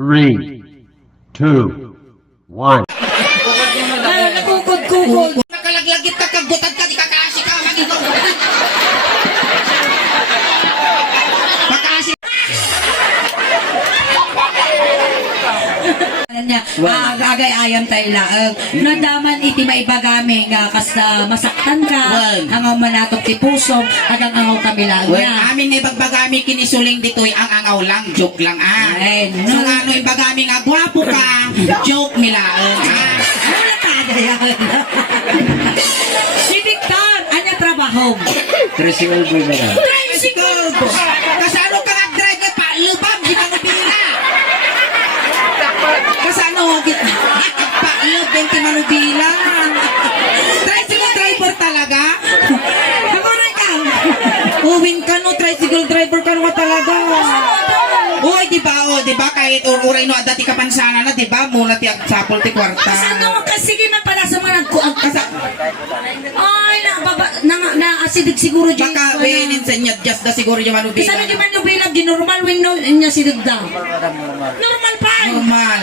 3, 2, 1. Nakukod-kukod. Nakalaglagit ka, kagbutad ka, di kakaasi ka, magigaw. Makaasi. Niya, agay ayam tayo laang. Nadaman iti maibagami nga kasta masaktan ka, angaw manatok ti puso, agang angaw kami lang niya. Amin nga bagbagami kinisuling dito'y ang angaw lang, joke lang So nga no ibagami nga gwapo ka, joke nila Ano na tada yan? Si Victor, ano trabaho? Tricycle mo ba na? Tricycle! Kasano ka nag-drive pa, lubab, di ba nabila? Kasano pa, lubab, di ba nabila? Tricycle driver talaga? Ako na ka! Uwin ka no, tricycle driver ka no talaga. Uy, di ba kahit uray no adati ka pansana na, di ba? Muna ti agsapol ti kwarta. Saan naman kasi man para sa mga nagkuang kasa? Ay, na-asidig siguro dyan. Baka winin sa inyo, just na siguro yung manubila. Kasi naman yung bilang, ginormal win no, niya sidig daw. Normal pa! Normal.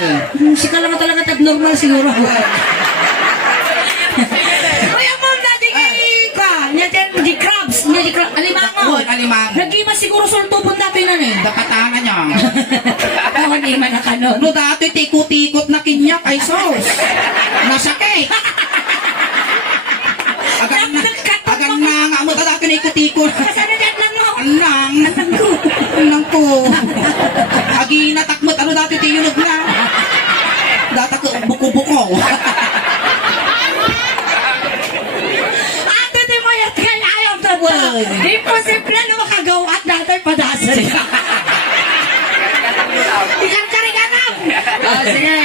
Si ka lang talaga tag-normal siguro. Kaya mo dati ka, niya dyan, di crabs, alimango. Alimango. Nag-iba siguro sulto po dati na eh. Dapatanan niya. Ako hindi man na kanon. No, dati tikot-tikot na kinyak ay sos. Nasakit. Agang na nga mo dati na ikot-ikot. Sana dyan lang mo. Anang ko. Agi natakmot, ano dati tiyunog na. Data ko, buko-buko. Ate, di mo yan kaya ayaw tabo. Imposible na makagawa at dati padasan. Ikan kariganam. Sige.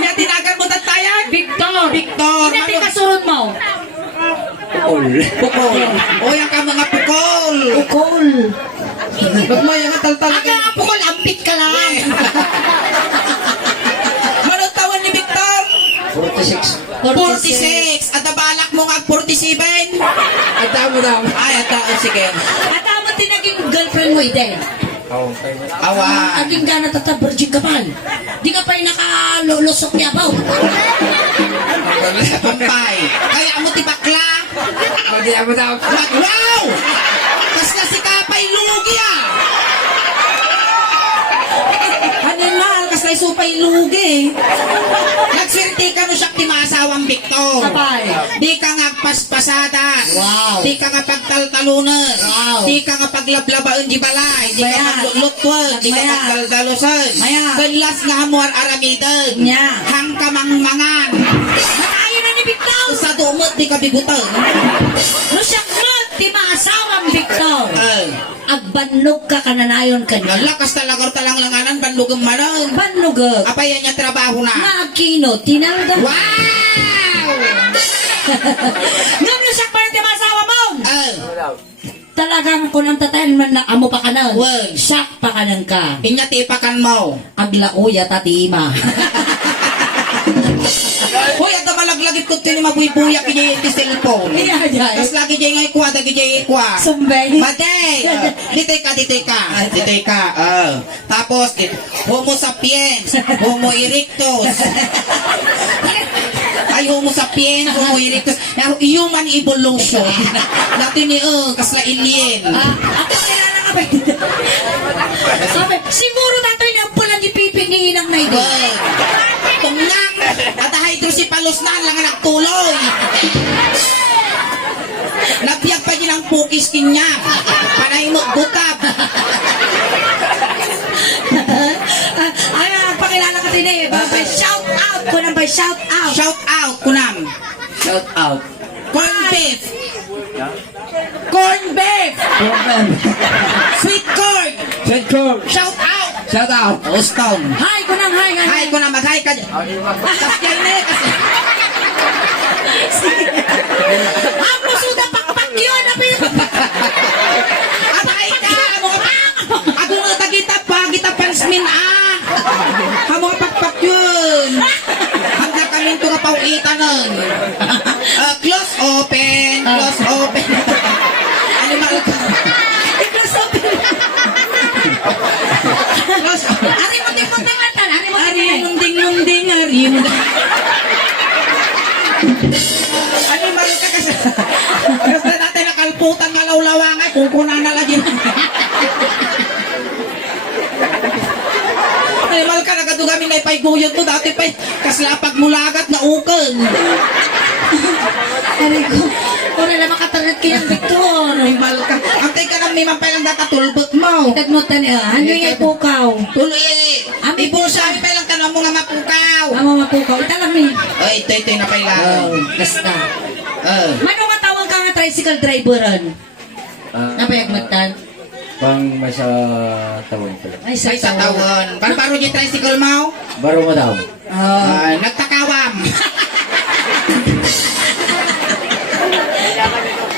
Nga tinagan mo tatayan? Victor. Hindi kasurod mo. Pukol. O yan ka mga pukol. Ukol. Ba't mo yung tal-tal? Aga nga pukol, ampit ka lang. Anong taon ni Victor? 46. At nabalak mo nga 47. At mo daw. Ay, at sige. At tama din naging girlfriend mo, Ide. Awa. Aging gana tata virgin ka pa. Di ka pa yung nakalulusok niya ba? Pampay. Kaya mo ti bakla. Hindi mo daw. Wow! Kas na si Kapay lugi Ano na, kas na supay lugi. Nagswerte ka no siya timasawang Victor. Kapay. Di ka nga paspasadas. Wow. Di ka nga pagtaltalunan. Wow. Di ka nga paglablabaon di balay. Di ka Maya. maglulutwag. Di ka Maya. magdaldalusan. Maya. Kanlas nga hamuar aramidan. Nya. Hang ka mangmangan. Nakayo na ni Victor. Sa dumot di ka bigutan. No siya krot, di maasawang Victor. Ay. Agbanlog ka kananayon ka niya. Lakas talagang talang-langanan. Banlugong manan. Banlog. Apa yan niya trabaho na? Magkino, tinalda. Wow! Ngam na siya pa rin di maasawa mo. Ay. Talagang kung ang tatayan man na amo pa ka na. Well. Sak pa ka nang ka. Inyatipakan mo. Aglauya tatima. Hoy, at malaglagit ko tini mabuy-buya kini ti cellphone. Iya, iya. Tapos lagi jay ngay kwa, dagi jay kwa. Sumbay. Matay! Ditoy ka. Tapos, homo sapiens, homo erectus. Ay, homo sapiens, homo erectus. Human evolution. Dati ni, kasla alien. Ako kilala ka ba? Sabi, siguro datoy na pula ni pipingihin ang naibig. Well, tungang, at hydrocephalus na lang ang nagtuloy. Nabiyag pa din ang pukis kinya. Panay mo, butab. Ay, pakilala ka din eh. Shout out ko nang ba? Shout out. Shout out, kunam. Shout out. Corn beef. Corn beef. Sweet corn. Send call. Shout out. Shout out. Ostong. Hi ko nang hi. Hi ko na, mag-hi ka. Kasyan na eh. Ang musuda pakpak yun. At-hi ka. Ako nga tagita pa. Kita pansmin Hamo pakpak yun. Hanggang kami ito nga pauwitan nun. Close open. Close open. Ano ba? Close open. Ari mo din mo tangatan. yun. Animal ka kasi. Kasi natin nakalputan malawlawangan kung kunan na lagi. Animal ka nagadugamin na ipayguyod mo dati pa kaslapag mulagat na ukon. Aray ko, wala na makatangat kayang Victor. Animal ka. Antay ka lang naman pa lang datatulbot mo. Itagmutan niya, ano yung ipukaw? Tuloy. Ibusabi pa lang ka lang mo nga mapukaw. Amo mapukaw, italang ni. Ay, ito na pailangan. Basta. Oh. Mano nga tawag ka nga tricycle driveran? Napayagmatan? Pang masa tawon pala. Ay, Ay, sa tawon. Paano yung tricycle mo? Baro mo daw. Ay, nagtakawam.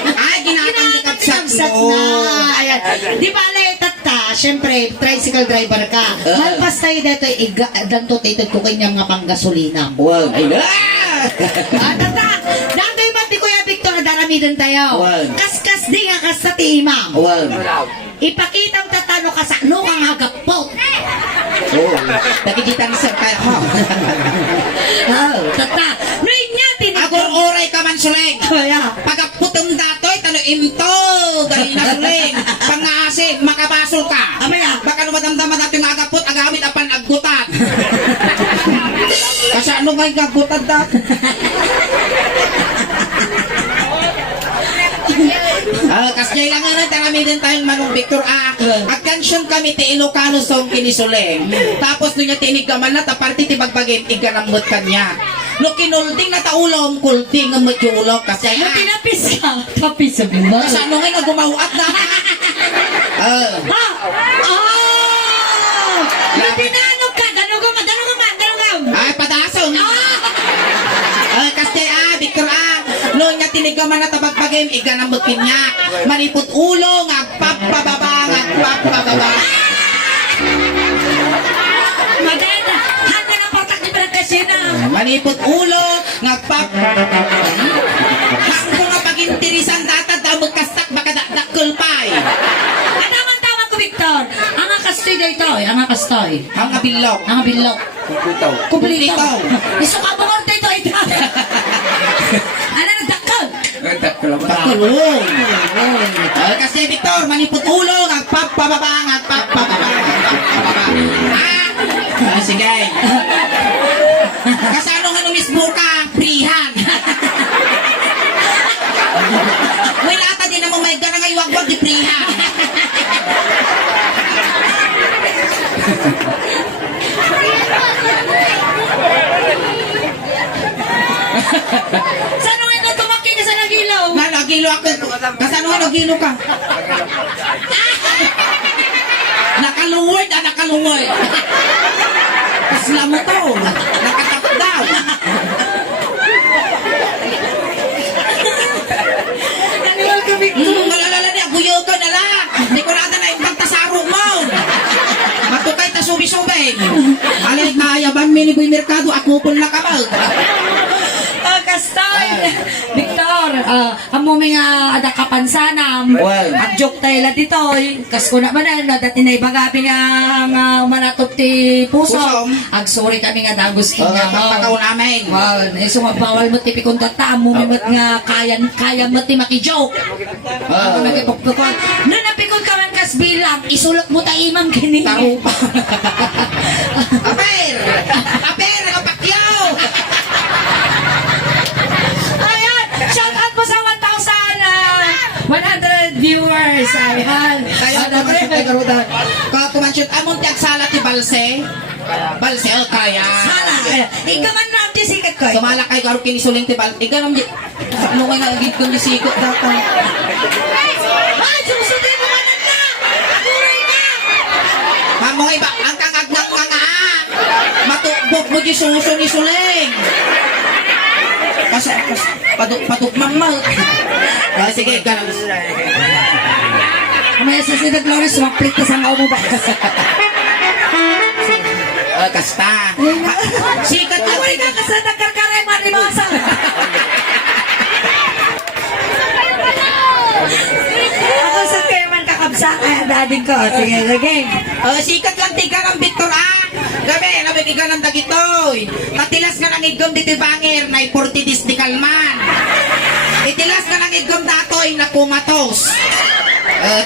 Ay, ginatang Sinamsat na. Ayan. Di ba aletat ka? Siyempre, tricycle driver ka. Malpas tayo dito, dantot ito ko kanyang nga panggasolina. Wag. Ay na. Tata, dato'y ba't di Kuya Victor daramidan tayo? Wag. Kaskas di nga kas sa timang. Wag. Ipakita ang tatano ka sa no kang hagapot. Oh. Nakikita ni Sir Kaya. Tata, noy niya Agor tinagor. oray ka man suling. Kaya, Pagkaputom datoy, talo imto. Dahil na suling. Pangaasi, makabasol ka. Amaya. Baka numadamdaman natin nga agapot, agamit apan aggutan. Kasi ano nga yung aggutan da? Kasi lang nga tarami din tayong Manong Victor Agkansyon kami ti Ilocano song kinisuleng. Tapos nung niya tinigaman na taparti ti bagbagim iganamot kanya. No kinulding na taulom kulding ang matyulok kasi no tinapis ka. Tapis sa bimba. kasi ano nga nagumawat na. Ha? Oh! Napinanog ka. Danugam. Ay padason. Kasi Victor noon niya tinigaman na tabagbagim iganamot kanya. Manipot ulo agpapababa. Maganda. Hanga ng patak ni Pratesina. Manipot ulo, ngagpap. Hangko nga pagintirisan data daw magkastak baka dakdakkel pay. Tama ko, Victor. Ang akastoy dito. Ang akastoy. Ang abilok. Ang bilog. Kumputaw. Kumplito. Kumplito. Iso ka mo dito. Ano nagdakkel? Nagtak ko lang. Pakulong. Kasi Victor, manipot ulo, ngagpapababa. Sige. Kasi ano nga numismo ka, prihan. Wala ka din naman may gana ngayon wag di prihan. Saan nga na tumaki ka sa nagilaw? Nagilo ako. Kasi ano nga nagilo ka? Nakaluward. Kasla mo to. Nakatak daw. Naniwal ka, Victor. Malalala niya, buyo ka na lang. Hindi ko natin na ipagtasaro mo. Matukay ta subi-subay. Alay kayaban miniboy merkado, ako pun na kamag. Kastoy! Victor, amo mga ada kapansanam. Well. At joke tayo la dito. Kas ko na ba na dati na ibagabi nga manatop ti puso. Pusom. Agsuri kami nga dagos kanya. Pagpakaw namin. Wow, so bawal mo ti pikon tata mo may mat nga kaya mo ti maki-joke. Ako nagipukpukon. No napikon ka man kas bilang isulot mo ta imam kini. Tarupa. Aper! Nakapakyaw! Ayan! Shout out po sa 1,100 viewers! Ayan! Kaya kumansyon, amon ti agsala ti balse. Balse, kaya. Sala! Ikaw man na ang tisikat ko. Sumala kay karo kinisuling ti balse. Ganun di. Ano nga nagigit kong disikot dapat. Ay! Sumusundin mo man na! Aguray ka! Mamo iba, ang kangagnak nga nga. Matukbok mo di suso ni suling. Patukmang mal. Sige, ganun. May sasinag lang rin sumaplit ka sa nga mo ba? Kasta. Sikat lang. Aguray ka kasi nagkarkaray manibasa! Ako sa kayo man kakabsa. Ay, dading ko. Sige. Sikat lang tika ng Victor Gabi, nabigay ka ng dagitoy. Tatilas nga ng igom dito bangir, na 40 dis di kalman. Itilas nga ng igom datoy na kumatos.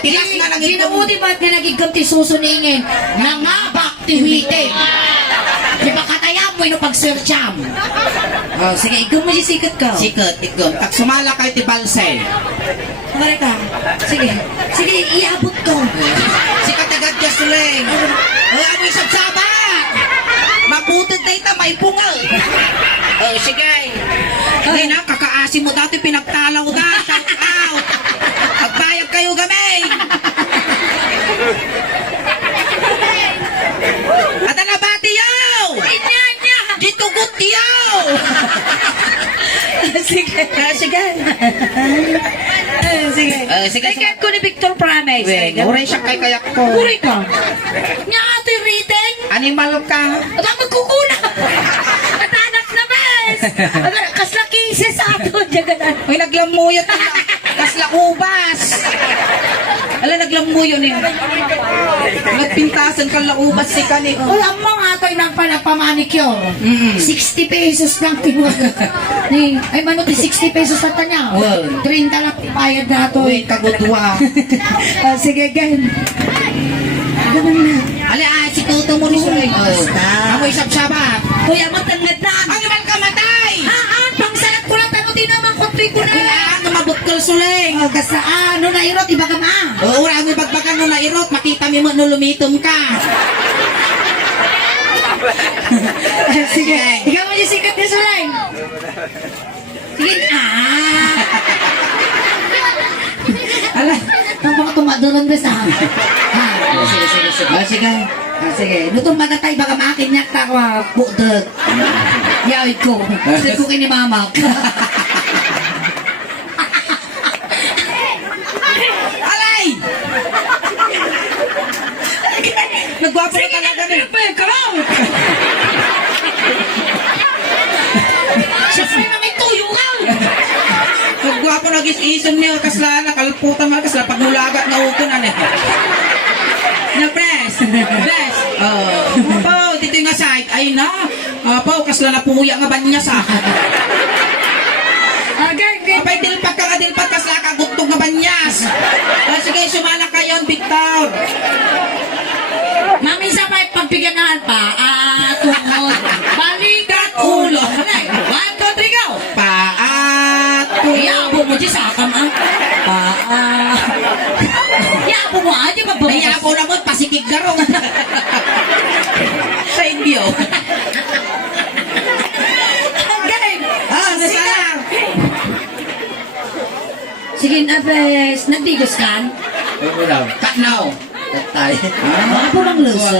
Tilas nga ng igom. Ginuudi ba't nga nagigam ti susuningin? Nangabak ti wite. Di ba katayam mo ino pag-searcham? Sige, igam mo si sikat ka. Sikat, igom. Kag sumala kayo ti balsay. Pare ka. Sige. Sige, iabot ko. Sikat agad ka suling. Amoy sabsabat. Maputod na ita, may pungal. Sige. Hindi na, kakaasin mo dati pinagtalaw na. Shout out. Pagbayag kayo gamay. At ang nabati yaw. Gitugot yaw. Sige. Sige. Sige. Sige. Ikat ko ni Victor Promise. Uray siya kay kayak ko. Uri ka. Nga ito yung written. Animal ka. At ang magkukuna. At anak na bes. Kasla kisis ato. Diyan Uy, naglamuyot na. Kasla ubas. Ala, naglamuyo niya. Nagpintasan ka laubas si kani. Uy, ang mga ato'y nang panagpamanicure. Mm-mm. 60 pesos lang tiwag. Ay, mano ti 60 pesos na tanya. Well. 30 lang bayad na ito. Uy, kagudwa. Sige, gan. Ganun na. Ala, si Toto mo ni Suray. Basta. Amoy sabsabat. Uy, ang matangad na. Ang naman ka matay. Pangsalat ko lang tanong din naman kutoy ko na. Kailangan tumabot ka suling. Kasi ano na irot, iba ka ma. Oo, rami bagbagan mo na irot. Makita mo no lumitom ka. Sige. Ikaw mo yung sikat ni Sulay. Sige. Ala, ang mga tumadurong rin sa Sige. Sige. Sige. Lutong magatay, baka maakin niya ka budag. Yawid ko. Sige ko kini mama. Alay! Nagwapo ka talaga rin. Siyempre na may tuyo ka. Nagwapo nag-is-ison niya. Kasla nakalputan mo. Kasla pagmulagat na ukunan eh. Na-press. Press. Paw, dito yung aside. Ay na. Paw, kasla na pumuya nga ba niya sa. Kapay dilpat ka nga dilpat. Kasla kagutog nga ba niyas. Sige, sumala kayo, Victor. Mami, sa pa pagbigyan pa. Tungod. Balikat ulo. 1, 2, 3, go. Paat. Iyabo mo di sa akam ang. Iyabo mo aja mabawas. Ay, ako naman, pasikig garong. Sa inyo. Ang galing. Nasalang. Sige, Abes. Nagdigos kan? Ano daw? Kaknaw. Tatay. Mga pulang lusa.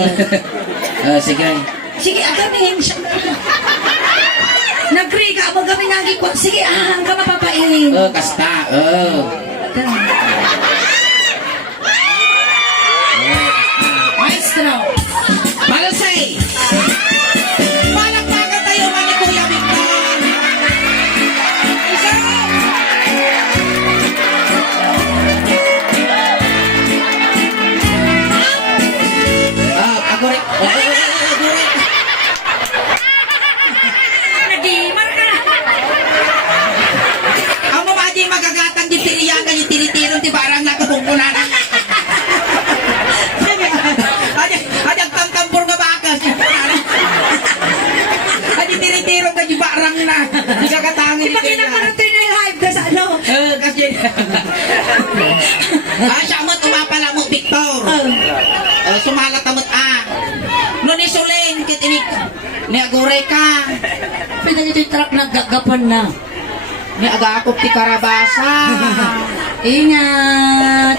Sige. Sige, agamin siya. Nag-agree ka mo kami naging. Sige, ang ka mapapain. Kasta. Maestro. Balasay. Palakpakan tayo, mani Kuya Victor. Isa. Agorek. Agorek. Nagimar ka. Ang mamaji magagatang di tiriyagan yung tiritirong di barang nakapungkunan. Adyag tangkampur nga bakas. Adi tiritirong ka di barang na. Di ka katangin Di ba kinakarating na live ka sa ano? kasi siya mo tumapala mo Victor. Sumalat tamot no ni Suling kitinik ni agure ka Pwede nito yung truck na gagapan na. ni agakop ti Karabasa. Ingat.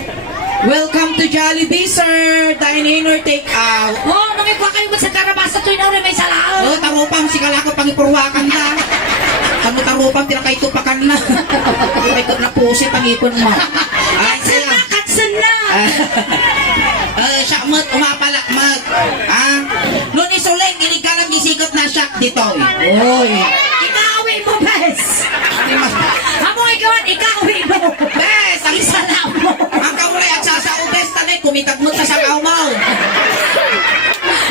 Welcome to Jollibee, sir. Dine in or take out. Oh, mangikwa kayo mo sa karabasa tuwing na may salaan. Tarupam si kalako pangipurwakan na. Kamo tarupam tinakay tupakan na. May ko na pusi pangipon mo. Katsan na, katsan na. Siya mo umapalak mag. No ni Suling ginikalang gisikot na siya dito. Oy. Ikawi mo, bes. Amo ikawan, ikawi mo. Bes, ang isa Isala mo. ang kamulay at sa ubes tanay kumitagmot na sa kaumaw.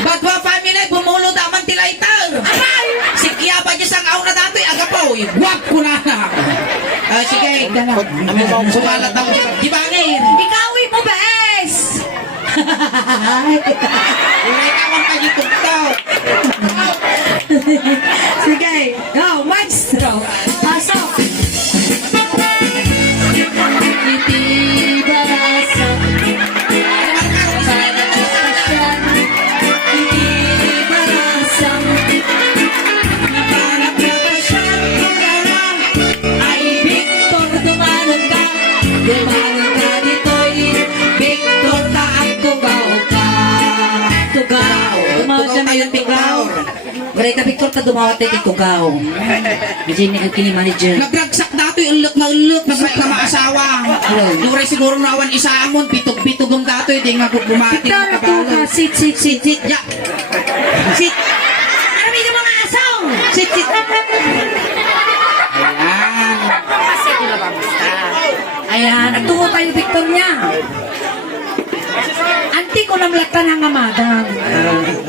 Bagwa family bumulo Uy, guwap ko na na. Sige, sumalat ako. Di ba ngayon? Ikawin mo, bes! Ulay ka mong kajitog daw. Sige, go, maestro. Pasok. Itibarasa. Palastasyan. Itibarasa. Palastasyan. Ay, Victor, dumanan ka. Dumanan ka dito'y Victor, taat tugaw ka. Tugaw. Tumawag ka tayo, ng tugaw. Mereka Victor ka dumawat tayo tugaw. Hindi ang kini-manager. Nagragsak dato yung ulok na maasawa. Duray siguro nawan isa amon, bitog-bitog ang dato, hindi nga bumati. Victor, ito ka. Sit. Ya. Sit. Arami ka mga asaw. Sit. Ayan, nagtungo tayo Victor niya. Anti ko nang laktan ang amagang.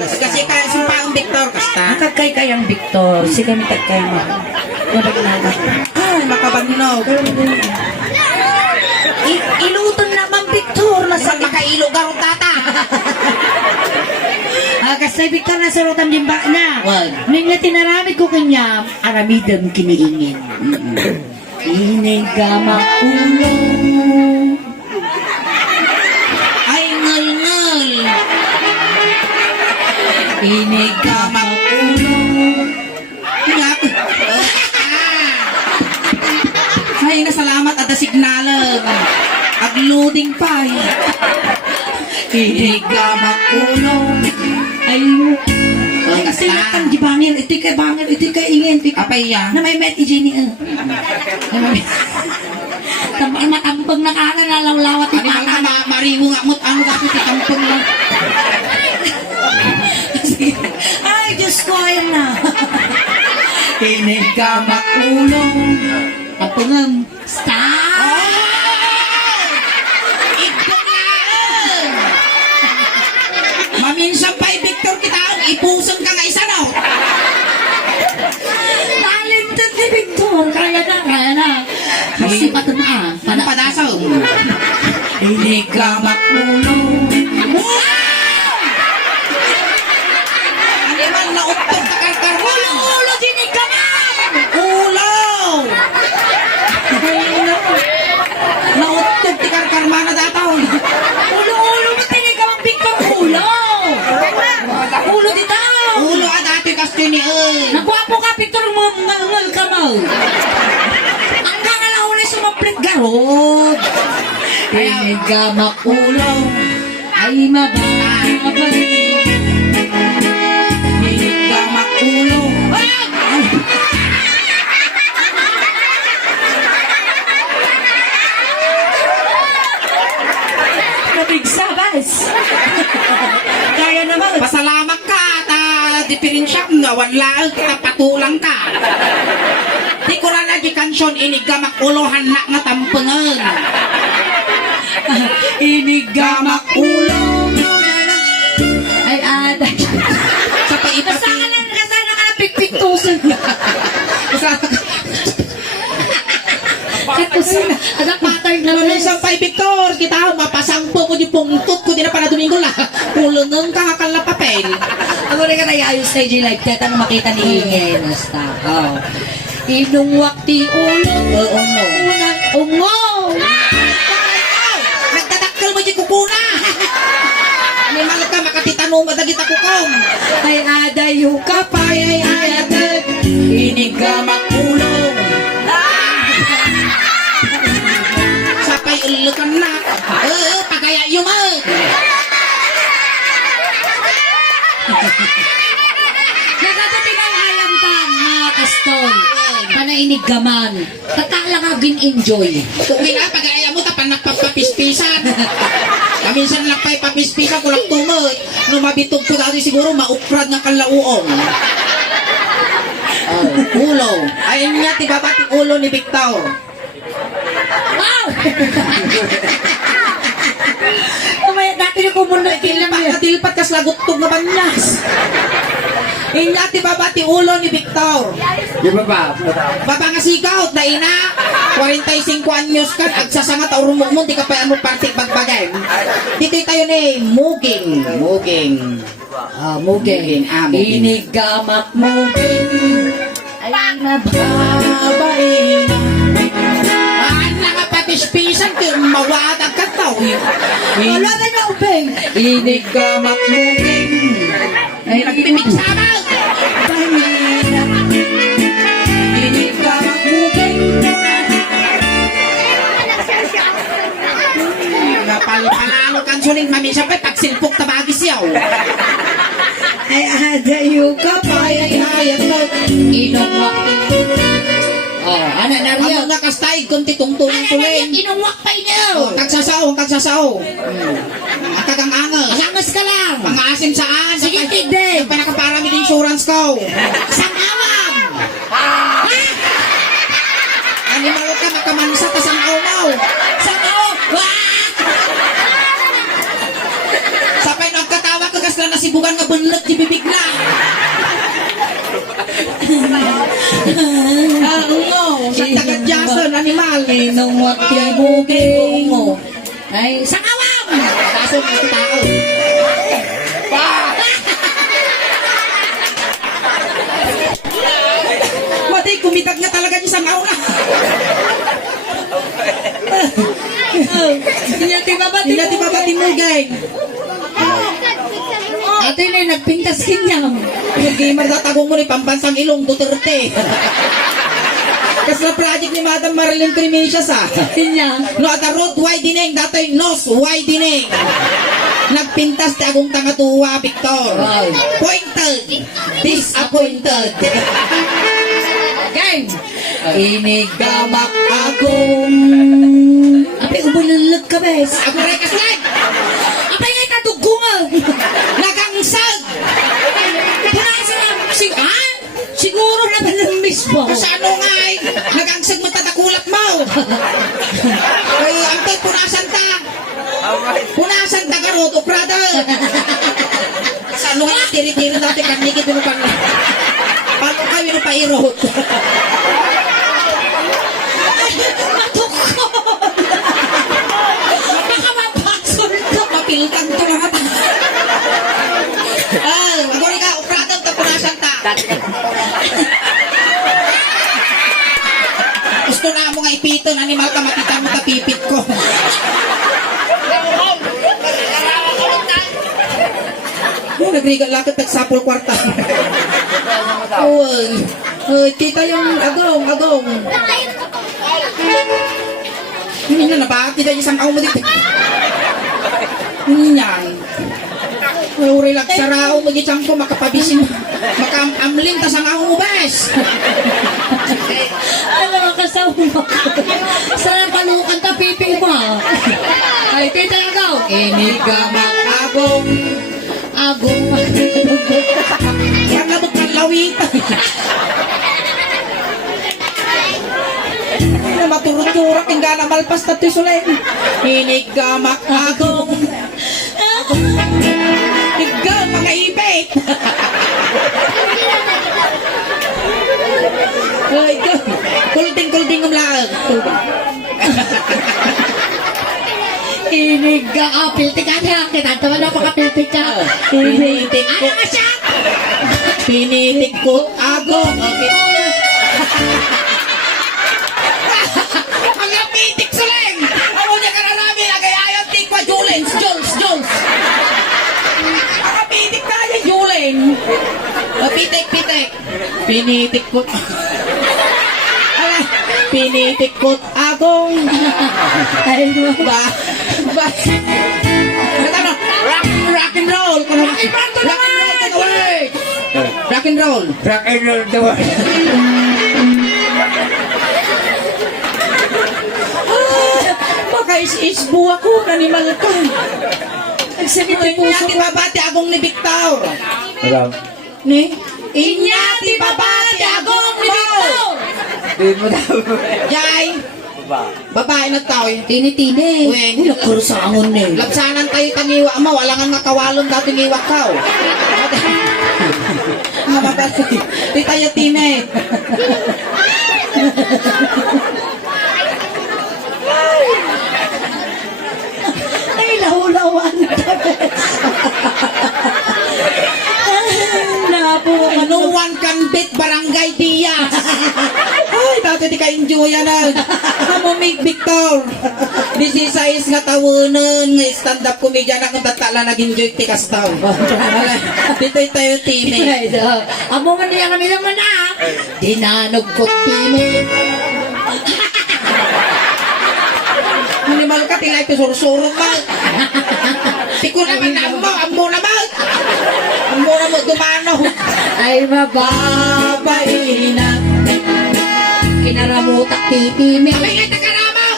Kasi kaya sumpaang Victor, kasta. Nakagkay kayang Victor. Sige, mitagkay mo. Nabagnaga. Ay, makabanlaw. Ilutan naman Victor. Sa makailo garong tata. Kasi Victor na sarutan din ba na? Wag. Nung nga tinaramid ko kanya, aramidam kiniingin. Iniga ulo. Ay, ngal-ngal. Iniga ulo. Ingat. Ay, nasalamat at signalan. Ag-loading pa eh. Iniga ulo. Ay, kasi natang di bangin. Ito kay bangin. Ito kay ingin. Apay ya. Na may met ijini. Tamay matambang na kana na lawlawat Ano ka mariwo nga mo't ano ka titampong lang. Ay, Diyos ko, ayun na. Iniga ulo. Kapungam. Stop! Maminsan pa Victor kita ipusan ka nga isa no. Talented ni Victor. Kaya na. Kasi patunaan. Ano padasaw? Iniga ulo. Ano man nauptog ka karkarwa? Ulo, dinig ka man! Ulo! Nauptog ti karkarma na dataw. Ulo, matinig ka mang Victor. Ulo! Ulo dito! Ulo ka dati kasto ni Nagwapo ka, Victor, mangal ka mo. Ang kangalauna sumaplit garod. Dinig ka makulo. Ay mababalik. Iniga ulo. Nabigsabas. Kaya naman. Pasalamat ka ta diferensya nga wala kita patulang ka. Di ko na di kansyon iniga ulohan na nga tampengan. Iniga ulo. Ay, aday. Sa paipati. Kasalan ka sana ka na pigpigtusan. Katusin. Anak pattern na Ano sa pay Victor, kita mapasangpo ko di pungtot ko di na para Domingo la. Kulungan ka kakal na papel. Ako rin ka na iayos sa Live. Teta na makita ni Ingen. Basta. Oh. Inong wakti ulo. Ungo. Ungo. Nagtadakkel mo di kukuna. Ano malag ka makatitanong mo dagit ako kom. Ay adayo ka pa. Ay adag. Iniga makulong. Sapay ulukan na. Pagaya yung Nagkatating ang alam ka, mga kastol. Panainig gaman. Tatala ka gin-enjoy. Kung nga pagaya mo tapan nagpapapispisan. Kaminsan lang pa'y papispisan ko lang tumoy. No mabitog ko dati siguro maukrad nga kalauong. Ulo. Ayun nga tibabating ulo ni Victor. Wow! Kumaya dati na kumunod kilang Tilpat kas lagot tong nga banyas. Inyati babati ulo ni Victor. Di ba ba? Baba nga sigaw, na ina. 45 anyos ka, agsasangat o rumumon, di ka pa mo partik bagbagay. Dito tayo ni Muging. Muging. Muging. Muging. Inigamak muging. Ay nababain. Nakapapispisan ka, mawadag ka tao. Wala na na upeng. Inigamak muging. Ay Nagpimigsama. Inigamak muging. Palalo kan suling mamisa pa, pagsilpok tabagis yaw. Ay adayo ka pa. Ay hayat mo. Inongwak din. Anak na riyan. Ang nakastay, kung titungtulong tuling. Inongwak pa inyo. Kagsasaw. Kagang angas. Angas ka lang. Pangasim saan? Sige, tigde. Panakaparami din insurance ko. Sangawang. Animal ka, makamansa ka sang umaw. Sangaw. Sapay no, katawa ka kasla na sibugan nga bunlot di bibig na. No, sa tagadyasan, animal. Inongwak din muging. Ay, sangawang. Kaso mga tao. Mati, kumitag nga talaga niya sa mauna. Inyati babati. Hindi natin babati mo, gang. Ate na nagpintas kinyam. Yung gamer tatagong mo ni Pambansang Ilong Duterte. Kasi na project ni Madam Marilyn Tremesias Kinyam. No, at the road widening, dato'y nose widening. Nagpintas ti agong tangatuwa, Victor. Wow. Pointed. Disappointed. Gang. Inigamak akong. Apay, ubulalag ka, bes. Ako rin kaslag. Apay, ngay tadugungan. Nagangsag. Punasa na. Siguro na ba ng mismo? Sa ano nga ay, nagangsag mo tatakulat mo. Ay, antay, punasan ta. Punasan ta garot, o brother. Sa ano nga, tiri-tiri natin kanikit mo pa. Paano kayo na pairot? Matukon! Baka mapasol ka. Mapilkan to mga ta. Magori ka, o brother, ta punasan ta. Gusto na mo nga ipiton, animal ka, matitan mo tapipit ko. Nagrigal lakit nagsapol kwarta. Tita yung agong. Hindi na nabati na isang ako mo dito. Yan. Uri lang sarao mo gitsang ko makapabisin. Makaamlim tas ang ako mo bes. Ano mga kasama mo? Saan palukan ta pipi mo? Ay, tita agaw. Inigamak Agong. agong. Yan na magkalawit. Na maturut-turak yung gana malpas na tisulen. Hinigamak agong. Higaw mga ipit. Higaw. Kulding ang laag. Iniga pilti ka na. Kinatawa na pakapilti ka. Pinitik ko. Ano ka siya? Pinitik ko agong. Okay. Ang napitik suleng. Ano niya ka na namin. Agayayan tikwa Julens. Jules. Ang napitik tayo Julen. Pitik. Pinitik ko. Ala, pinitik ko agong. Ay, mo. Ba? Rock and roll. Rock and roll. Rock and roll the world. Baka is-isbu ako, animal ka. Nagsakit ang puso. Inyati babati agong ni Victor. Alam. Ni? Inyati babati agong ni Victor. Di mo daw. Yay. Babae na tao eh. Tini-tini. Weng. Uy, nakuro sa angon eh. Labsanan tayo taniwa mo. Walang nga kawalon dati niwa ka. nga mapatay. Di tayo time. Ay, lahulawan. Napo, No one can beat Barangay Diaz. Ay, dati di ka-enjoy yan. Amo may Victor. 16 nga tawanan nga stand-up comedian akong tatala nag-enjoy tikas tao. Dito tayo time. Amo man niya kami naman dinanog ko timi. Minimal ka, tilay ko sursurong mal. Tiko naman na amo naman. Amo naman dumano. Ay mababay na kinaramutak titimi. Abay nga takaramaw.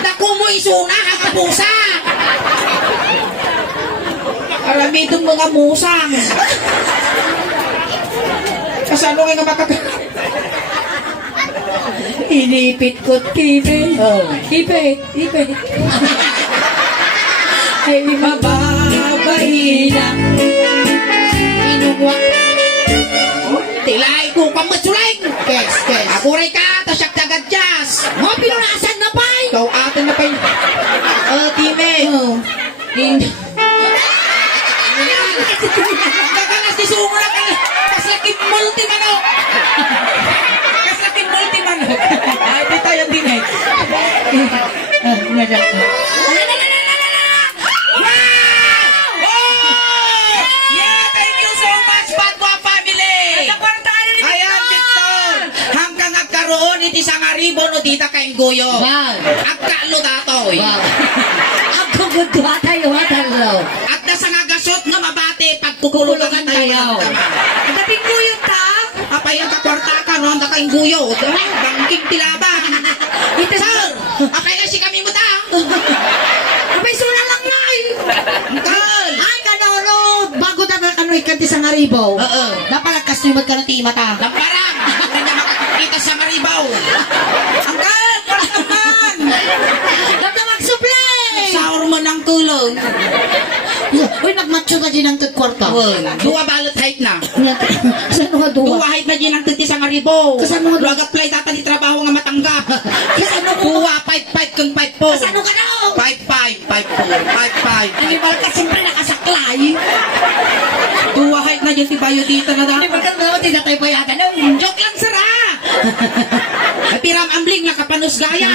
Naku mo isuna kakapusa. Alamidong mga musang. Kasano nga makaka... Inipit ko timi. Ipit. Ay mababay na inungwak. Tilay ko pamatsuling. Kes. Aburay ka, tasyak tagad jazz. Mga pinunasan na pa'y. Ikaw atin na pa yun. Time. Kakalas di sungo na ka. Kaslakin multimano. Kaslakin multimano. Ay, di tayo din eh. Yeah, thank you so much, Patwa family. Ayan, Victor. Hanggang nagkaroon iti sang aribo no dita kaing guyo. Wow. Agkalo datoy. Wow. Ako gudwa tayo hatalo. At nasa nga gasot nga mabati pagkukulugan tayo. Dating kuyo ta. Apay ang kakwarta ka no, ang kaing guyo. Bangking tilaba. Sir, apay nga si kami mo ta. Abay suna lang ngay. Uncle. Ay kanoro bago na kanoy kanti sa ngaribo. Oo. Napalakas ni magkanati mata. Lamparang. Hindi na makakakita sa maribaw. Uncle, para naman. Ganda mag-supply. Saur mo ng tulong. Uy, nagmacho ka din ang kwarta. Dua balot height na. Saan nga duwa? Dua height na din ang titi sa ngaribo. Kasano nga- Luag apply data di trabaho nga matanggap. Kasano nga- Dua 5-5 kung 5 po. Kasano ka na? 5-5, 5-4, 5-5. Animal ka siyempre nakasaklay. Dua height na din tibayo dito na dati. Animal ka naman, hindi na tayo payagan. Joke lang sara. Ay piram ambling nakapanus gaya.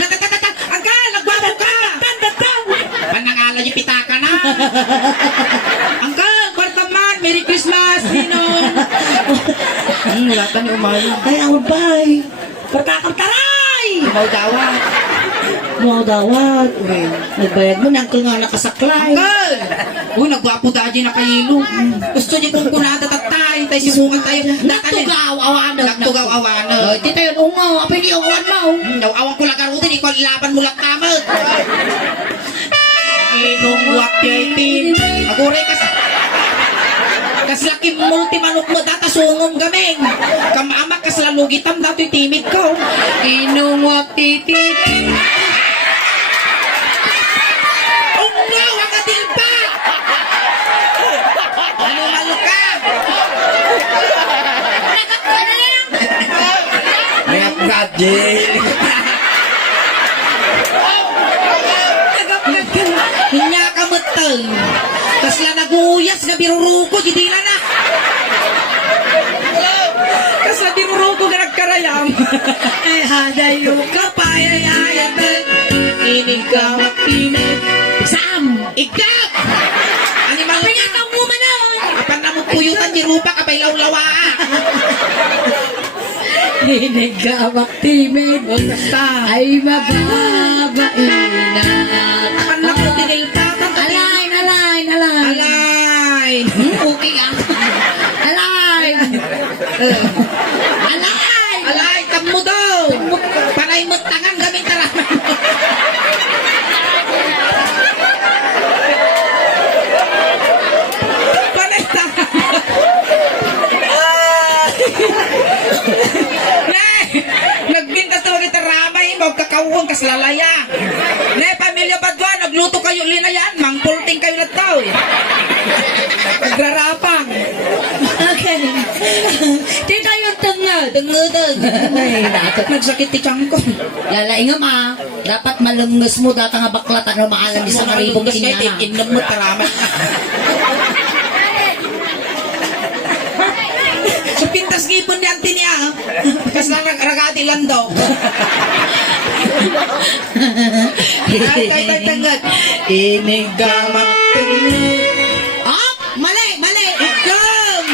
Natatata, angkal, nagwapo ka. Panangala yung pitaka na. Angkal, kwartaman, Merry Christmas, Ninon. Wala pa ni umayo. Ay, awabay. Kartaray! Mau dawat. Mga dawat. Nagbayad mo na nga nakasaklay. Angkal! Uy, nagwapo dahil na kayilo. Gusto niyo kung kunada tatay, tayo sisungan tayo. Nagtugaw, awanan. Nagtugaw awanan. Di tayo ungaw, apay di awan mo. Daw awang ko lang karutin, ikaw ilaban mo lang tamad. Inungwak ya'itin. Aguray kas... Kaslaki multimanok mo data sungong gaming. Kamamak kaslalugitam dato'y timid ko. Inungwak titit. Ungaw ang atilpa! Ano maluka? May upgrade. Hinya ka matang. Kasla naguyas na biruruko, jidila na. Kasla biruruko na nagkarayam. Ay, hadayo ka pa. Kapayayayatan, inigaw at pinag. Sam! Ikaw! Animal ka! Pinataw mo man na! Apan na mo puyutan ni Rupa kapay lawlawa. Hinigawak timid. Basta. Ay, mababain na. Apan na mo tiniltatan. Alain. Alay. Okay ah. Alain. Alain. Alay, tamo daw. Panay mo tangan gamit taraman. Panay tangan. Nagbintas na ulit ramay, magkakawang kaslalaya. Ne, pamilya Badwa, nagluto kayo linayan, mangpulting kayo na tao. Nagrarapang. Okay. Tita yung tanga. Tungudog. Ay, dapat. Nagsakit ti tiyang ko. Lalaingam ah. Dapat malungus mo data nga baklat ang maalam di sa karibong Mga kahit kinana. inom mo taraman. So pintas ngipon ni auntie niya. Kasi ragati lang daw. Ay, tangad. Inigamak tungod. Ah! Mali! Mali! Ikam!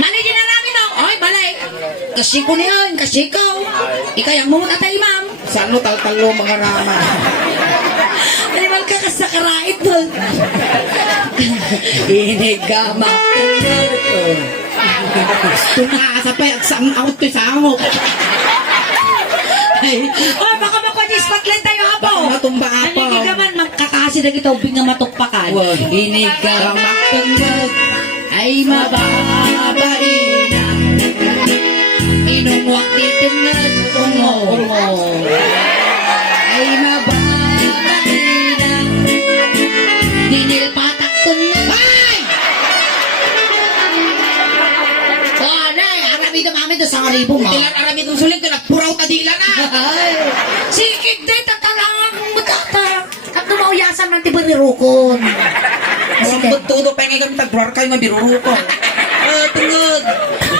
Mali din na namin no? Oy, mali! Kasi ko niyan, kasi ko. Ikayang mo atay, ma'am. Saan mo taltalo mga rama? Animal ka kasakarait doon. Inigamak tungod. Tumaasa pa yung sang out to sa amo. Ay, oh, baka mapadispat-len tayo, apo. Baka matumba, apo. Hindi ka man, magkakasi na kita ubing nga matukpakan. Wag. Inigamak tungod. Ay, mababain na. Inumwak titungod. Ungo. Ay, mababain na. Dinilpatak tungod. Ay! Oh, nay, arami dumami doon sa karibong mo. Tilan arami itong sulit ka nagpuraw tadila na. Ay, sikit din, tatalangan kong matata. At lumauyasan ng tiba ni Rukon. Ang butudo pa nga kami tagrar kayo nga biruruko. Tungod.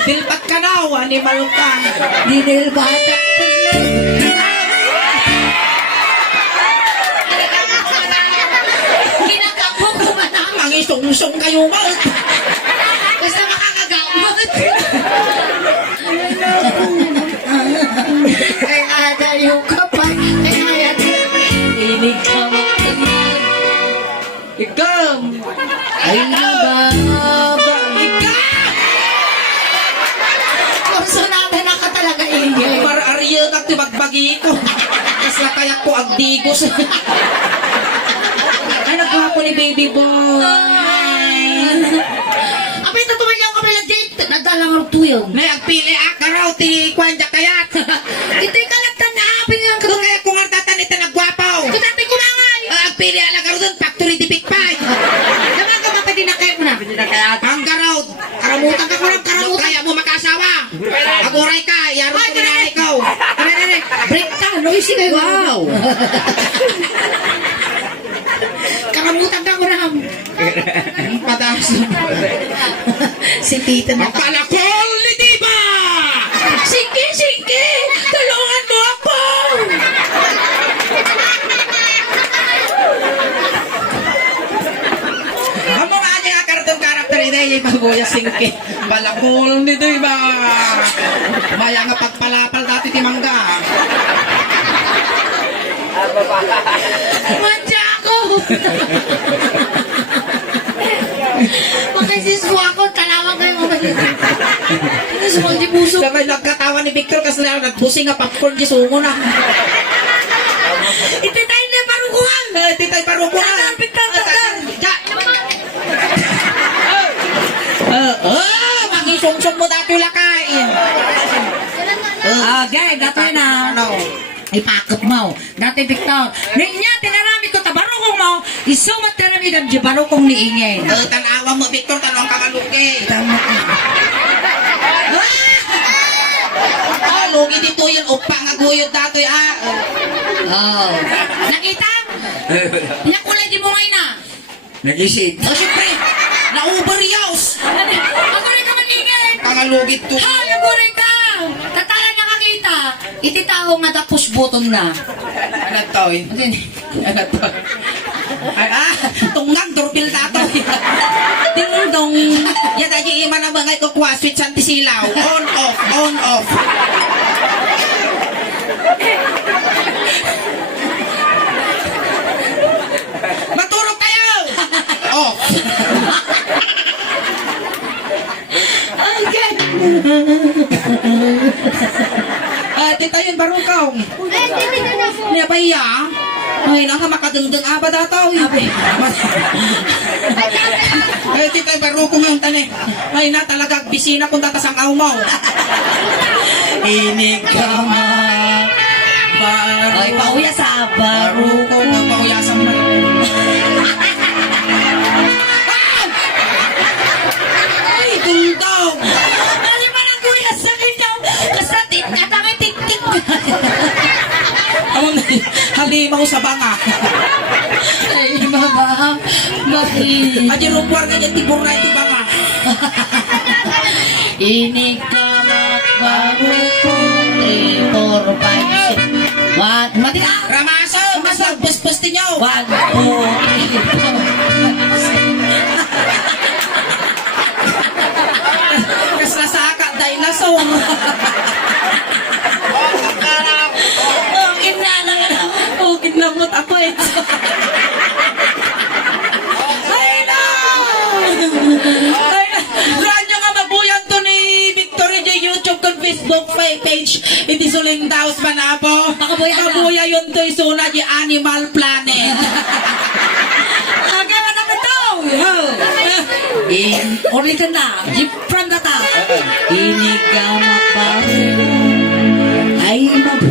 Pilpat ka na, animal ka. Dinil bata. Kinakapok ko ba na? Ang isong-song kayo ba? Basta makakagamot. Ay, ada yung kapal. Ay, ayat. Inig ka magtanong. Ikam! Ay, nababa. Kurso natin na ka talaga ingay. Mar-arya ka tibagbagi ko. Kas na kaya ko agdigos. Ay, nagwapo ni baby boy. Apay, tatuwa niya ako pala date. Nadalang ang tuyong. May agpili akaraw ti kwanja kayat. Ito'y kalagtan na apay nga Kung kaya kung artatan ito nagwapaw. Ito dati kumangay. Agpili alagaro dun, factory di pikpay. Naman ka mapadi na kayo mo na. Ang garaw, karamutan ka ko lang, karamutan. Kaya mo makasawa. Aguray ka, yaro ko na ikaw. Break ta, noisy kayo. Wow. Karamutan ka ko na. Padas. Si Tita na Ang palakol ni Diba! Sige, sige! Tulungan mo ako! Amo nga niya nga kartong karakter ito yung pagbuya singke. Palakol ni Diba! Maya nga pagpalapal dati ti mangga. Manja ako! Makasiswa ako, talawag kayo mga Sumang di puso. Sabay nagkatawa ni Victor kasi na nagbusing nga popcorn di sungo na. Ititay na parukuhan! Titay paro ko na. Tatar, Victor, tatar! Mangisong-song mo dati lakay. Okay, dato na. Ano? Ipakot mo. Dati Victor. Ninya, tinarami ko tabarukong mo. Isumat tinarami ng jibarukong ni Ingay. Tanawa mo Victor, tanong ka kalugi. Tama ka. Lugi dito yun, upa nga guyod dati Oh. Nakita? Niya kulay di mo ngayon na. Nag-isip. Siyempre, na-uber yaws. Ako rin naman Ingay. Kangalugit to. Ha, ako rin ka. Tatalan nakakita. Ititaho nga tapos button na. Ano to eh? Ano to? Ay, tunggang turpil dato. Ding-dong. Yan tayo yung iman ang mga ikukuha, switch antisilaw. On, off, on, off. Maturog kayo! Off. Okay. Tita yun, barukaw. Niya ba iya? Ay, naka makadengdeng aba dataw. Ay, tita, barukong yung tane. Ay, na talaga, bisina kung tatasang aw mo. Inig ka ma. Ay, pauya sa baro. Barukong ang pauyasan mo. tungtong. Ano ba lang kuya sa kanya? Kasatit ka tangi tik-tik. Awang halimaw sa banga. Ay, mama. Bakit? Aja rumpar nga dyan, tibor na ito banga. Ini kamak baru ko 3, 4, 5, 6 What? Mati na! Ramaso, mas nagpuspus ninyo. 1, 2, 3 Kas nasaka, dinosaur. Okay na lang ano. Okay na mo't ako eh. Ay na! Ay na! Radyo nga mabuyan to ni Victoria J. YouTube kung Facebook page. Iti suling daos man po. Nakabuya na. Kabuya yun to isuna di Animal Planet. Aga ka na ito! Ulitin na. Jeep from the top. Ini gamak baru ay mabu.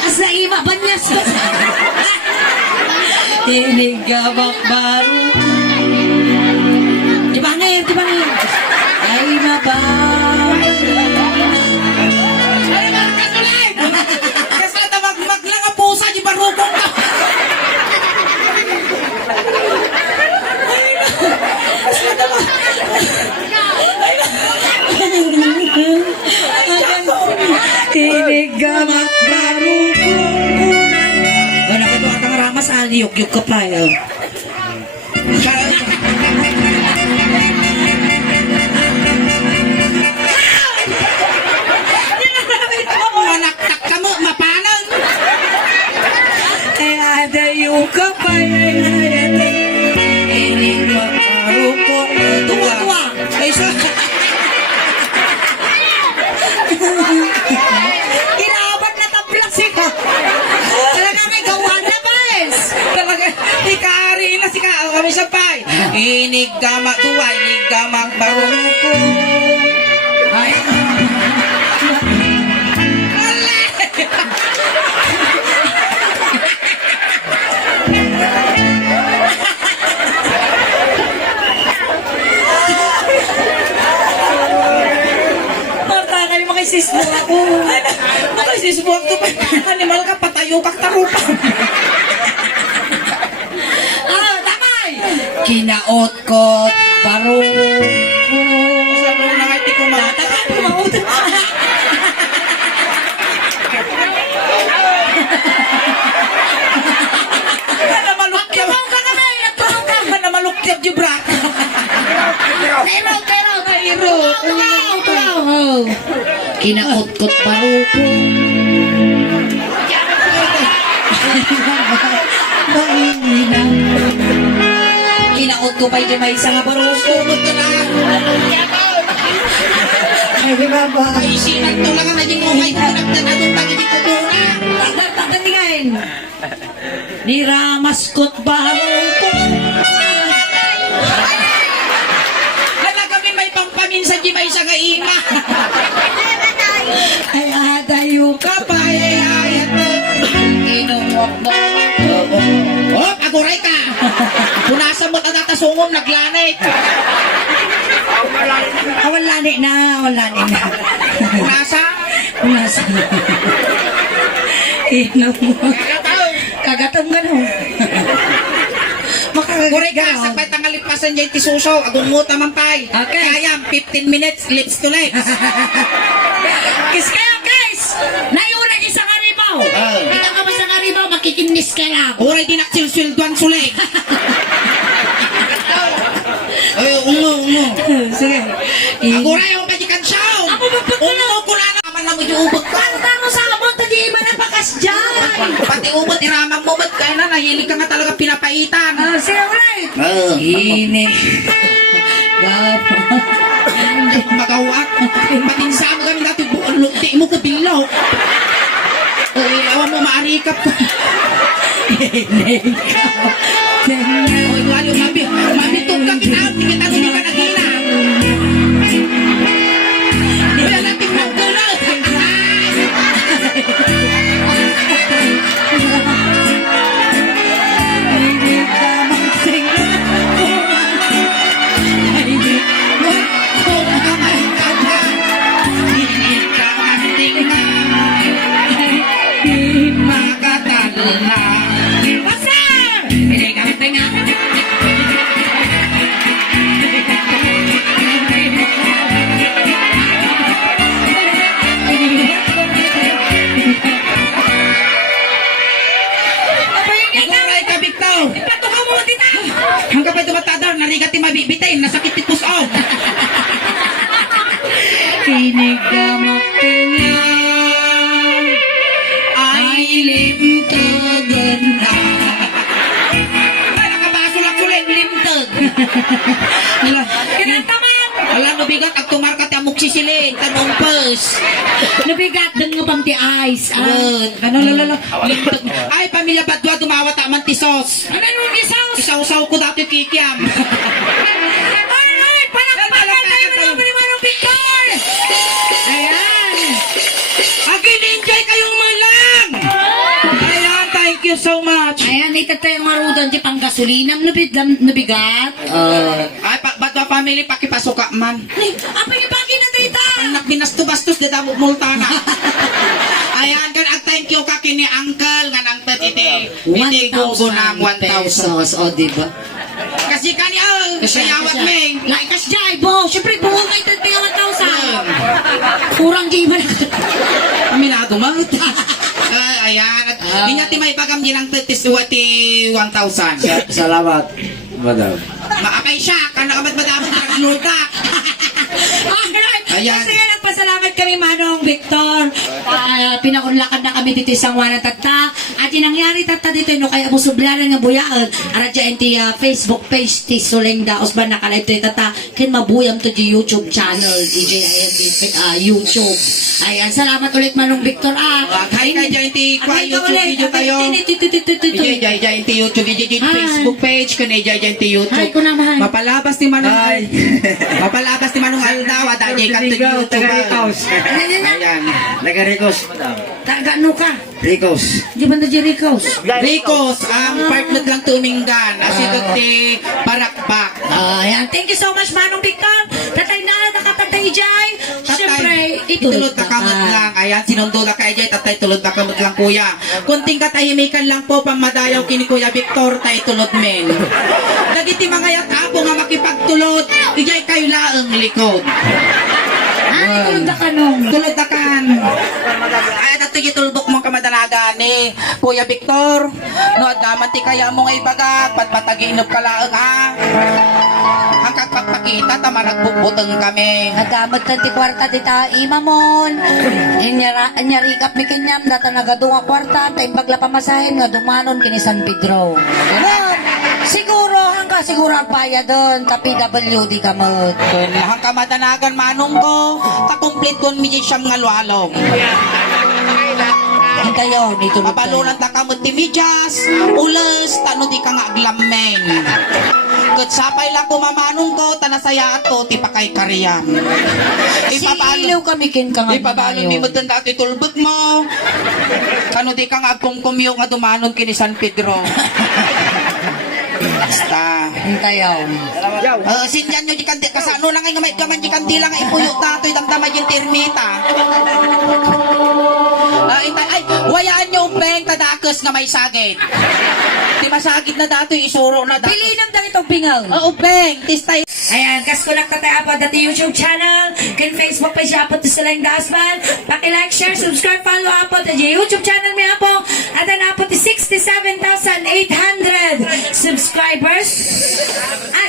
Kasta ima ba niya sa... Ini gamak baru. Dibangin. Ay mabaw. Ay na! Kasulit! Kasi tabag-mag lang ang pusa di barukong ka. Tinigamak baru ko. Wala ka doon ang ramas, yuk-yuk ka pa yun. Manaktak ka mo, mapanang. Kaya ada yung ka pa yun. Tinigamak baru ko. Tuwa. Ay sa... Inaabot na tablas ka. Talaga may gawan na ba Talaga, ikaari na si kami sa pay. Inig gamak tuwa, inig gamak baruko. Ay. Ale! Marta, makisismo ako. Makasisbuak to. Animal ka, patayo kak tarupang. Tamay! Kinaot-kot, baro. Sabi na nga, iti kumata. Kumaot. Namalukyaw. Namalukyaw, Jibra. Nairo. Kinaot-kot, baro ko. Kinaot ko pa yung may isang baro ko. Sumot ka na. Ay, di ba ba? Ay, sinag to lang ang naging umay ko. Nagtanadong pag hindi ko muna. Tataningin. Ni Ramaskot baro ko. Hala kami may pangpamin sa Jimay sa kaima. Ay, adayo ka pa. Ay, Inumok mo. oh, aguray ka. Punasan mo na natasungom, naglanay. Awalani na. Punasa? Nasa. Inumok. Kagatam ka no. Aguray ka, Makakagaw. sa pay tangalipasan dyan tisuso. Agung mo tamang pay. Okay. Kayam, 15 minutes, lips to lips. Kiss kayo, guys! Nayuna isang aribaw! Kita ka ba sa aribaw, makikinis ka lang. Uray di naksilsilduan sulig. Ay, ungo. Sige. Aguray, ang kajikan siyaw. Ako magpagkala. Ungo ko na naman na mo yung ubot ka. Kanta mo sa amon, tadi iba na pakas dyan. Pati ubot, iramang mo ba't kaya na nahilig ka nga talaga pinapaitan. Sige, ulit. Ini. Gapo. Magawak. Patinsa mo kami dati buong lukti mo ko bilaw. Uy, awan mo maarikap ko. Uy, wali, mabitog ka kinaot, tingin ako di ka nagina. Wala natin ng gulot. narigat ti mabibitayin, nasakit ti puso. Kinigamak tingnan ay limtagan na. Ay, nakabaso lang kulit. Limtag. Ala, Kinanta man. ala, nubigat, ag tumarka ti amok sisiling, tanong pus. Nabigat din nga pang ti ice. Good. Ano, lala, lintag. Ay, pamilya Badwa, dumawa taman ti sos. Ano nung isaw? Isaw-saw ko dati kikiam. Alright, palakpakan tayo ng mga Manong Victor. Ayan. Agin-enjoy kayong malang. Ayan, thank you so much. Ayan, itatay ang marudan di pang gasulinam nabigat. Ay, Badwa family, pakipasuka man. Ay, apa yung bagi na tita? Anak binastos-bastos, dadamog multa na. Ayan, kan thank you ka kini uncle, nga nang tati, hindi gugo ng 1,000. pesos. O, diba? Kasi kanya, sayawat me. Laikas jay, bo. Siyempre, buong kay tati 1,000. Kurang di ba? Aminado man. Ayan, at hindi may pagam din ang tati 1,000. Salamat, madam. Maapay siya, kanakamat madami na luta. Alright. Ayan. Kasi nga nagpasalamat kami, Manong Victor. Pinakunlakan na kami dito isang wana tata. At yung nangyari tata dito, no, kaya mo sublanan nga buyaan. Aradya enti Facebook page ti Sulengda. Osban nakalive to tata. Kin mabuyam to di YouTube channel. YouTube. Ayan, salamat ulit, Manong Victor. Hi ka dyan, ti kwa YouTube video tayo. Dyan, ti YouTube video, Hi. Facebook page, kanay dyan, ti YouTube. Hi, kunaman. Mapalabas ni Manong Hi. Mapalabas ni Manong Aldaw, at dyan ka to YouTube. Ayan. Naga-Ricos, madam. Tagano ka? Ricos. Di ba na di Ricos? Ricos, ang partner lang tuminggan. Asidot ti Parakpak. Ayan, thank you so much, Manong Victor. Tatay na, nakatatay jay. Siyempre, itulod na kamot lang. Ayan, sinundo na kayo dyan, tatay, tulod na kamot lang, kuya. Kunting katahimikan lang po, pang madayaw kini Kuya Victor, tay tulod men. Dagiti mga yatapo nga makipagtulod, ijay kayo laang likod. Tulog na kanong. Tulod na kan. Ay, at ito tulbok mong kamadanagan ni Kuya Victor. No, at daman ti kaya mo nga ibagat, patpataginop ka laang ang kakpakita, tama nagbubutang kami. Nagamot na ti kwarta di ta imamon. Inyarikap mi kanyam data nagadunga kwarta ta imbagla pamasahin nga dumanon kini San Pedro. Ganun. Siguro hangga siguro ang paya doon ta PWD kamot. Ang kamadanagan manong ko, kakumplit kon mi siyam nga lualong. Hintayo nito. Mabalunan ta kamot ti midyas, ules, tano di ka nga aglamen. Kutsapay lang kumamanong ko, tanasayaan to, ti pakay kariyam. Iliw kami kin ka nga. Ipabalon mi mo tanda ti tulbot mo. Kano di ka nga agkumkumyo nga dumanon kini San Pedro. Basta. Hintayo. Sinyan nyo di kandi, kasano lang nga may kaman di kandi lang ipuyo dato'y damdama yung termita. Ay, wayaan nyo umpeng tadakos nga may sagit. Di masagit na dato'y isuro na dato'y. Pili nam dang itong pingaw. Umpeng, tistay. Ayan, kaskulak na tayo po dati YouTube channel, kin Facebook page po to Silang Dasman. Paki-like, share, subscribe, follow po to YouTube channel mi po. At na po ti 67,800 subscribers.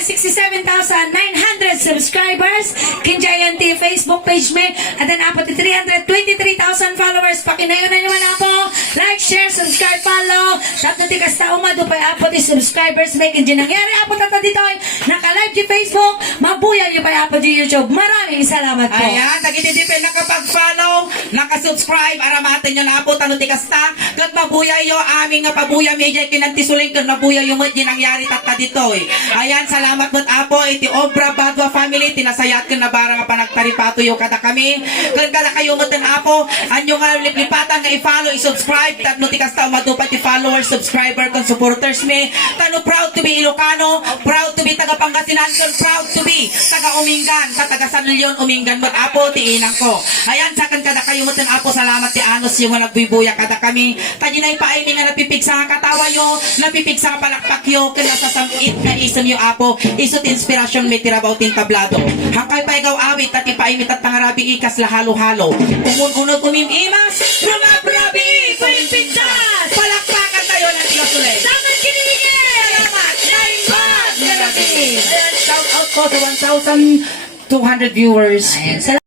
67,900 subscribers. Kin Giant Facebook page mi. At na po ti 323,000 followers. Pakinayon na naman po. Like, share, subscribe, follow. Tap na ti kasta umado pa po ti subscribers mi. Kin nangyari po tata dito. Naka-live di Facebook. Mabuyan niyo pa po di YouTube. Maraming salamat po. Ayan, nagititipin nakapag-follow, nakasubscribe, aramatin nyo na po, tanuti kasta. Kat mabuyay yo, aming nga pabuya, medya kinantisuling, kat mabuyay yung mga nangyari tata dito eh. Ayan, salamat mo apo, iti Obra Badwa family, tinasayat ka na bara nga panagtaripato yung kada kami. Kat kala kayo mo apo, anyo nga liplipatan nga i-follow, i-subscribe, tanuti kasta, umadupat i-followers, subscriber, kon supporters me. Tano proud to be Ilocano, proud to be taga Pangasinan, proud to be taga Umingan, sa taga San Leon Umingan mo apo, tiinang ko. Ayan, sakan kada kayo mo apo, salamat ti Anos yung nga nagbubuya kada kami. Tadinay pa ay nga napipig sa katawa yo, napipig sa palakpak yo, kaya sa samit na isan yo apo, isot inspirasyon may tirabaw tin tablado. Hangkay pa ikaw awit, tati pa imit at tangarabi ikas lahalo-halo. Umun-unod umimimas, rumabrabi, paimpintas, palakpakan tayo ng Diyos ulit. Salamat kinigin! Salamat, Jain Bad! Salamat! po sa 1,200 viewers. Ayan, salamat.